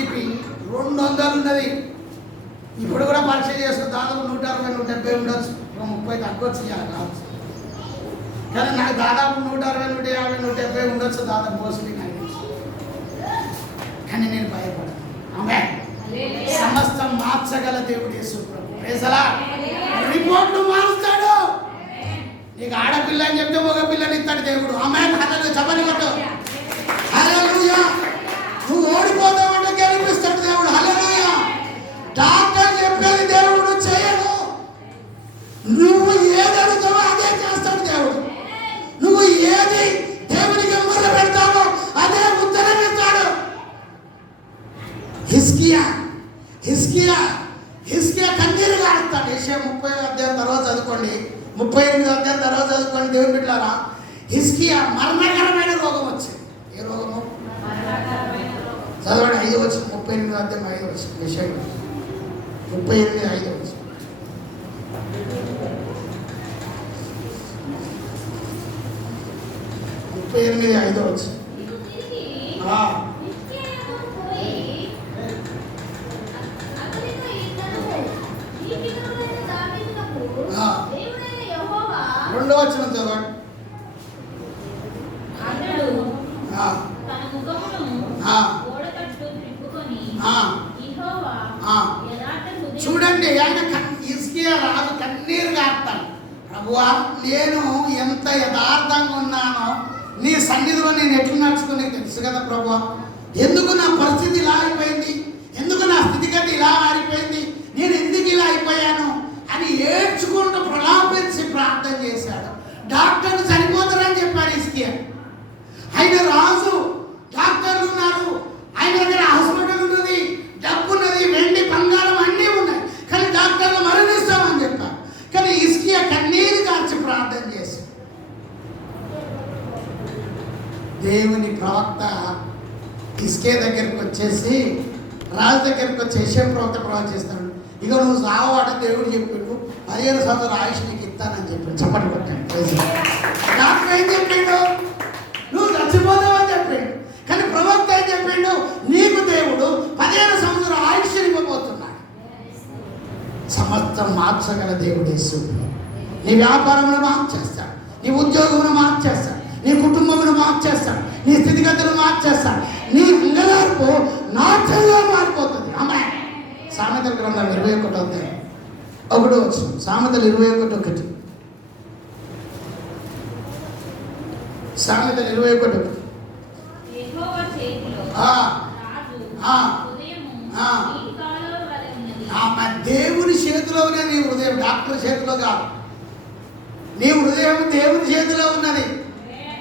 BP 200 ఉన్నది. ఇప్పుడు కూడా పరీక్ష చేస్తుంది. దాదాపు 160, 170 ఉండొచ్చు, 30 తగ్గొచ్చు, కావచ్చు. కానీ నాకు దాదాపు 160, 150, 170 ఉండొచ్చు దాదాపు మోస్ట్లీ నాకు తెలుసు. కానీ నేను భయపడను. ఆమె సమస్తం మార్చగల దేవుడు యేసు ప్రభు. రిపోర్టు మారుస్తాడు. నీకు ఆడపిల్ల అని చెప్తే మగ పిల్లని ఇస్తాడు దేవుడు. ఆమె చెప్పని కొట్టు. హల్లెలూయా. నువ్వు ఓడిపోతావంటే గెలిపిస్తాడు దేవుడు. హల్లెలూయా. డాక్టర్ చెప్పేది దేవుడు చేయడు. నువ్వు ఏది అడుగుతావో అదే చేస్తాడు దేవుడు. నువ్వు ఏది దేవునికి మొదలు పెడతావో అదే ఉత్తరం ఇస్తాడు. హిజ్కియా కన్నీరు కారుస్తాడు. యెషయా 30వ అధ్యాయం తర్వాత చదువుకోండి, 38వ అధ్యాయం తర్వాత చదువుకోండి. దేవుని బిడ్డలారా, హిజ్కియా మరణకరమైన రోగం వచ్చింది. ఏ రోగము? చదవండి. 5 వచ్చి 38వ అధ్యాయం 5 వచ్చి యెషయా 38, 5 వచ్చి. రెండో వచ్చిన చదవండి. చూడండి, ఆయన హిజ్కియా రాజు కన్నీరు కాస్తాడు. ప్రభువా, నేను ఎంత యథార్థంగా ఉన్నానో నీ సన్నిధిలో నేను ఎట్లు నడుచుకుని తెలుసు కదా ప్రభువా. ఎందుకు నా పరిస్థితి ఇలా అయిపోయింది, ఎందుకు నా స్థితిగతి ఇలా మారిపోయింది, నేను ఎందుకు ఇలా అయిపోయాను అని ఏడ్చుకుంటూ ప్రలాపించి ప్రార్థన చేశాడు. డాక్టర్లు చనిపోతారని చెప్పారు హిజ్కియా. ఆయన రాజు, డాక్టర్లు ఉన్నారు, ఆయన దగ్గర హాస్పిటల్ ఉన్నది, డబ్బు ఉన్నది, వెండి బంగారం అన్నీ ఉన్నాయి. కానీ డాక్టర్లు మరణిస్తామని చెప్పారు. కానీ హిజ్కియా కన్నీరు కార్చి ప్రార్థన చేశాడు. దేవుని ప్రవక్త హిజ్కియా దగ్గరికి వచ్చేసి, రాజు దగ్గరికి వచ్చి యెషయా ప్రవక్త ప్రవచిస్తాడు. ఇక నువ్వు సావాడ దేవుడు చెప్పిండు, 15 సంవత్సరాల ఆయుష్ నీకు ఇస్తానని చెప్పిండు. చప్పటి కొట్టండి. డాక్టర్ ఏం చెప్పిండు? నువ్వు చచ్చిపోతావని చెప్పిండు. కానీ ప్రవక్త ఏం చెప్పిండు? నీకు దేవుడు 15 సంవత్సరాల ఆయుష్ ఇవ్వబోతున్నాడు. సమస్తం మార్చగల దేవుడు యేసు. నీ వ్యాపారమును మార్చేస్తాడు, నీ ఉద్యోగమును మార్చేస్తాడు, నీ కుటుంబమును మార్చేస్తాడు, నీ స్థితిగతులు మార్చేస్తాడు. నీ అంగలార్పు నాట్యంగా మారిపోతుంది. ఆమె సామెతల గ్రంథం 21వ అధ్యాయం 1 వచనం. సామెతలు 21:1. సామెతలు 21:1. దేవుని చేతిలో ఉన్నది నీ హృదయం, డాక్టర్ చేతిలో కాదు. నీ హృదయం దేవుని చేతిలో ఉన్నది.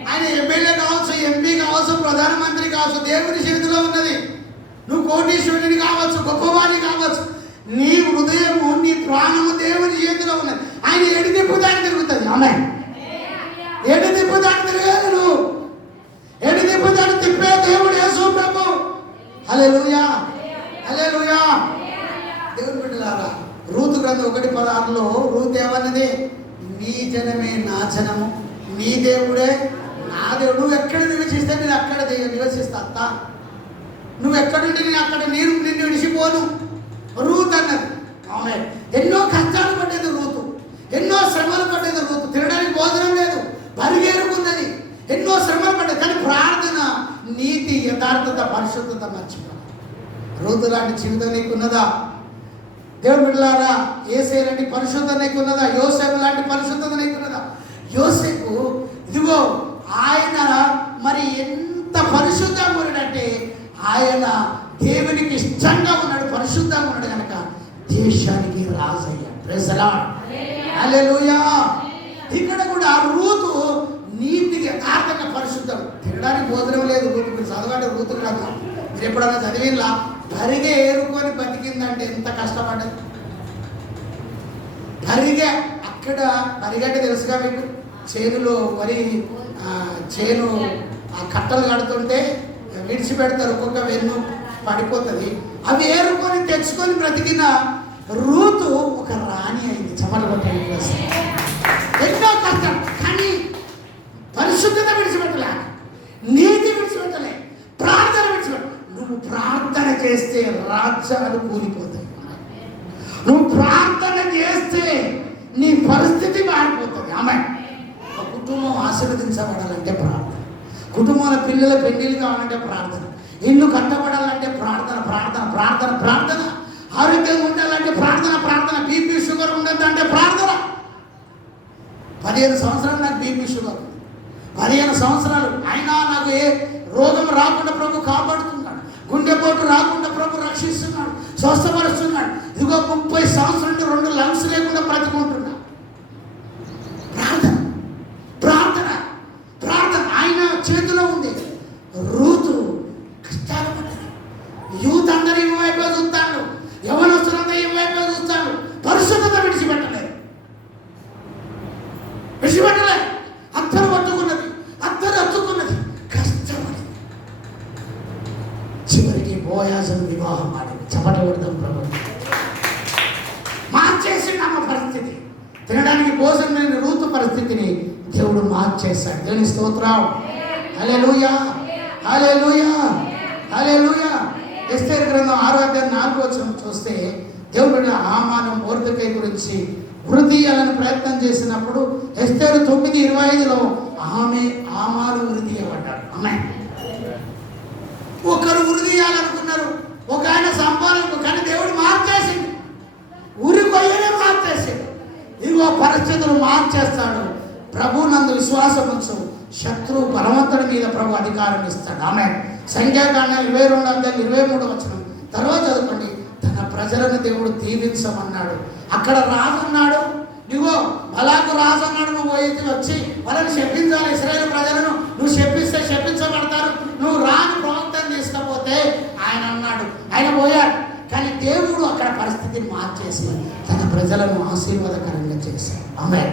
ఆయన ఎమ్మెల్యే కావచ్చు, ఎంపీ కావచ్చు, ప్రధానమంత్రి కావచ్చు, దేవుని చేతిలో ఉన్నది. నువ్వు కోటీశ్వరుని కావచ్చు, గొప్పవాణి కావచ్చు, నీ హృదయము, నీ ప్రాణము దేవుని చేతిలో ఉన్నది. ఆయన ఎడి తిప్పుదాన్ని తిరుగుతుంది. ఆమె ఎడి తిప్పుదాన్ని తిరగాలి. నువ్వు ఎడి తిప్పుదాన్ని తిప్పే దేవుడు యేసు ప్రభు. హల్లెలూయా, హల్లెలూయా. దేవుని బిడ్డలారా, రూతు గ్రంథం 1:16లో రూతు ఏమన్నది? నీ జనమే నా జనము, నీ దేవుడే నా దేవుడు. నువ్వు ఎక్కడ నివసిస్తే నేను అక్కడ నివసిస్తా. అత్త, నువ్వు ఎక్కడుండి నేను అక్కడ నిన్ను విడిచిపోను. రూతు అన్నది. ఆమె ఎన్నో కష్టాలు పడ్డది రూతు, ఎన్నో శ్రమలు పడ్డది రూతు. తినడానికి భోజనం లేదు, పరిగెరుకున్నది, ఎన్నో శ్రమలు పడ్డది. కానీ ప్రార్థన, నీతి, యథార్థత, పరిశుద్ధత మర్చిపోయి. రూతు లాంటి జీవితం నీకున్నదా? దేవుని బిడ్డలారా, యేసయ్య లాంటి పరిశుద్ధత నీకున్నదా? యోసేపు లాంటి పరిశుద్ధత నీకున్నదా? యోసేపు ఇదిగో ఆయన మరి ఎంత పరిశుద్ధంగా ఉన్నాడంటే, ఆయన దేవునికి ఇష్టంగా ఉన్నాడు, పరిశుద్ధంగా ఉన్నాడు కనుక దేశానికి రాజయ్య. ప్రైజ్ ది లార్డ్, హల్లెలూయా. ఇక్కడ కూడా రూతు నీతికి యథార్థంగా పరిశుద్ధం. తినడానికి భోజనం లేదు రూతు. మీరు చదవండి రూతు కాదు, మీరు ఎప్పుడైనా చదివిలా? పరిగె ఏరుకొని బతికిందంటే ఎంత కష్టపడ్డది. పరిగె అక్కడ పరిగెట్టే తెలుసుగా మీకు, చేనులో వరి చేను ఆ కట్టలు కడుతుంటే విడిచిపెడతారు, ఒక్కొక్క వెన్ను పడిపోతుంది. అవి ఏరుకొని తెచ్చుకొని బ్రతికిన రూతు ఒక రాణి అయింది. చమలు కొట్టండి. ఎన్నో కష్టం, కానీ పరిశుద్ధత విడిచిపెట్టలే, నీతి విడిచిపెట్టలే, ప్రార్థన విడిచిపెట్ట. నువ్వు ప్రార్థన ప్రార్థన చేస్తే రాజ్యాలు కూలిపోతాయి. నువ్వు ప్రార్థన చేస్తే నీ పరిస్థితి మారిపోతుంది. ఆమె ఒక కుటుంబం ఆశీర్వదించబడాలంటే ప్రార్థన, కుటుంబంలో పిల్లల పెళ్లిళ్ళు కావాలంటే ప్రార్థన, ఇల్లు కట్టబడాలంటే ప్రార్థన ప్రార్థన ప్రార్థన ప్రార్థన, ఆరోగ్యంగా ఉండాలంటే ప్రార్థన ప్రార్థన, బీపీ షుగర్ ఉండద్దంటే ప్రార్థన. 15 సంవత్సరాలు నాకు బీపీ షుగర్, 15 సంవత్సరాలు అయినా నాకు ఏ రోగం రాకుండా ప్రభు కాపాడుతున్నాడు, గుండెపోటు రాకుండా ప్రభు రక్షిస్తున్నాడు, స్వస్థపరుస్తున్నాడు. ఇదిగో 30 సంవత్సరాలు 2 లంగ్స్ లేకుండా బ్రతుకుంటున్నా. ప్రార్థన ప్రార్థన ప్రార్థన ఆయన చేతిలో ఉంది. రూతు కష్టాలు పడ్డారు. యూత్ అందరూ ఇవ్వవైపు చూస్తాడు, యవనస్తులంతా ఇవ్వవైపు చూస్తాడు. పరిశుద్ధత విడిచిపెట్టలేదు. అత్తరు పట్టుకున్నది, అత్తరు అత్తుకున్నది, కష్టపడి చివరికి బోయాజను వివాహం ఆడింది. చపట కొడతాం ప్రభు. మార్చేసిండు అమ్మ పరిస్థితి. తినడానికి భోజనం లేని రూతు పరిస్థితిని దేవుడు మార్చేశాడు. దేవుని స్తోత్రం. హల్లెలూయా హల్లెలూయా హల్లెలూయా. ఎస్తేరు గ్రంథం 6:4 చూస్తే దేవుడు హామాను మొర్దెకై గురించి వృద్ధి చేయాలని ప్రయత్నం చేసినప్పుడు ఎస్తేరు 9:25 ఆమె హామాను వృద్ధి చేయబడ్డాడు. ఆమె ఒకరు వృద్ధి చేయాలనుకున్నారు, ఒక ఆయన సంపాదనకు, కానీ దేవుడు మార్చేసిండు. ఊరి కొయ్యనే మార్చేసాడు. ఇదిగో పరిస్థితులు మార్చేస్తాడు. ప్రభు నందు విశ్వాసం ఉంచు, శత్రువు బలవంతుడి మీద ప్రభు అధికారం ఇస్తాడు. ఆమె సంఖ్యాకాండం 22:23 తర్వాత చదువుకోండి. తన ప్రజలను దేవుడు దీవించమన్నాడు. అక్కడ రాజు అన్నాడు, నువ్వు బలాకు రాజు అన్నాడు, నువ్వు వచ్చి వాళ్ళని శపించాలి, ఇశ్రాయేలు ప్రజలను నువ్వు శపిస్తే శపించబడతారు, నువ్వు రాని ప్రవక్తను తీసుకపోతే ఆయన అన్నాడు. ఆయన పోయాడు. కానీ దేవుడు అక్కడ పరిస్థితిని మార్చేసి తన ప్రజలను ఆశీర్వాదకరంగా చేశాడు. ఆమె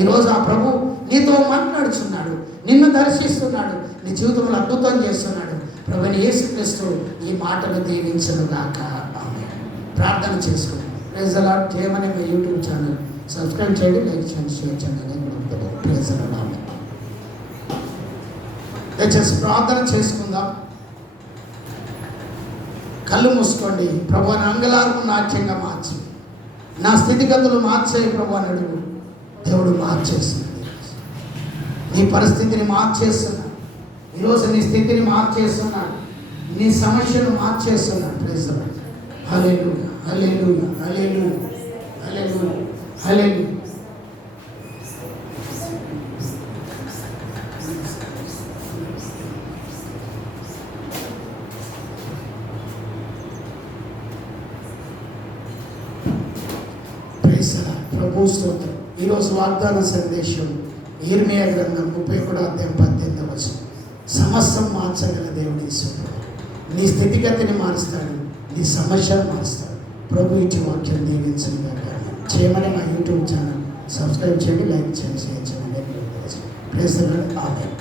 ఈరోజు ఆ ప్రభు నీతో మాట్లాడుచున్నాడు, నిన్ను దర్శిస్తున్నాడు, నీ జీవితంలో అద్భుతం చేస్తున్నాడు. ప్రభుని యేసుక్రీస్తు ఈ మాటలు దీవించను గాక. ఆమె ప్రార్థన చేసుకోండి. Praise the Lord. చేయమని మా యూట్యూబ్ ఛానల్ సబ్స్క్రైబ్ చేయండి, లైక్ చేయండి, షేర్ చేయండి. Praise the Lord. ఆమె దయచేసి ప్రార్థన చేసుకుందాం. కళ్ళు మూసుకోండి. ప్రభు అంగలార్పు నాట్యంగా మార్చి నా స్థితిగతులు మార్చే ప్రభు అని అడుగు. దేవుడు మార్చేస్తున్నాడు. నీ పరిస్థితిని మార్చేస్తున్నాడు. ఈరోజు నీ స్థితిని మార్చేస్తున్నాడు. నీ సమస్యను మార్చేస్తున్నాడు. Praise the lord. Hallelujah hallelujah hallelujah hallelujah hallelujah. ప్రభు స్తోత్రం. ఈరోజు వాగ్దాన సందేశం ఇర్మియా గ్రంథం 31:18 సమస్తం మార్చగల దేవుడి యేసు. నీ స్థితిగతిని మారుస్తాడు, నీ సమస్యను మారుస్తాడు. ప్రభు ఇచ్చి వాక్యం దీవించండి. చేయమని మా యూట్యూబ్ ఛానల్ సబ్స్క్రైబ్ చేయండి, లైక్ చేయండి, షేర్ చేయండి. Praise the lord. ఆమేన్.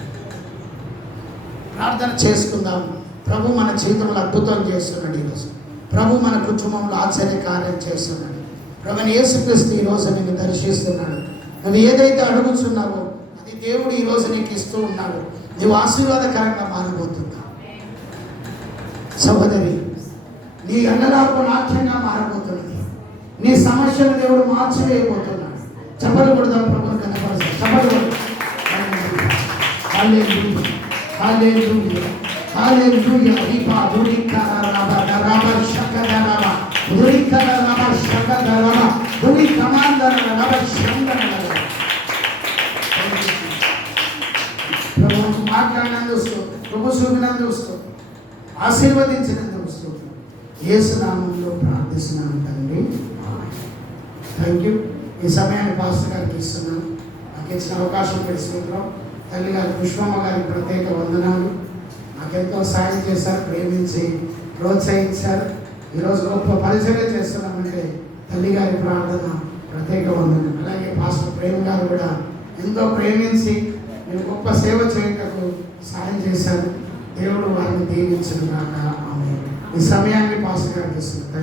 ప్రార్థన చేసుకుందాం. ప్రభు మన జీవితంలో అద్భుతం చేస్తున్నాడు. ఈరోజు ప్రభు మన కుటుంబంలో ఆశ్చర్య కార్యం చేస్తున్నాడు. ప్రభుని యేసుక్రీస్తు ఈరోజు నిన్ను దర్శిస్తున్నాడు. నువ్వు ఏదైతే అడుగుతున్నావో అది దేవుడు ఈరోజు నీకు ఇస్తూ ఉన్నాడు. నువ్వు ఆశీర్వాదకరంగా మారబోతున్నావు. సహోదరి, నీ అన్నదాపు నాట్యంగా మారబోతున్నది. నీ సమస్యను దేవుడు మార్చివేయబోతున్నాడు. చప్పట్లు కొడదాం. ప్రభుని కనపరుస్తాం. చప్పట్లు కొడదాం. హల్లెలూయా హల్లెలూయా హల్లెలూయా. దీపా దురికర రబ రబ శకద రబ దురికర రబ శకద రబ దురి కమాందర రబ శందర రబ. ప్రభువు మాట్లాడినందుకు స్తోత్రం. ప్రభు చూపినందుకు స్తోత్రం. ఆశీర్వదించినందుకు స్తోత్రం. యేసు నామములో ప్రార్థిస్తున్నాను తండ్రి. Thank you. ఈ సమయాన్ని పాస్టర్ గారికి ఇస్తున్నాను. నాకు ఇచ్చిన అవకాశం స్తోత్రం. తల్లి గారు పుష్పమ్మ గారికి ప్రత్యేక వందనాలు. నాకెంతో సాయం చేశారు, ప్రేమించి ప్రోత్సహించారు. ఈరోజు గొప్ప పరిచర్య చేస్తున్నామంటే తల్లి గారి ప్రార్థన ప్రత్యేక వందనం. అలాగే పాస్టర్ ప్రేమ గారు కూడా ఎంతో ప్రేమించి నేను గొప్ప సేవ చేయటకు సాయం చేశారు. దేవుడు వారిని దీవించును గాక. ఆమేన్. ఈ సమయాన్ని పాస్టర్ గారికి ఇస్తున్నాను.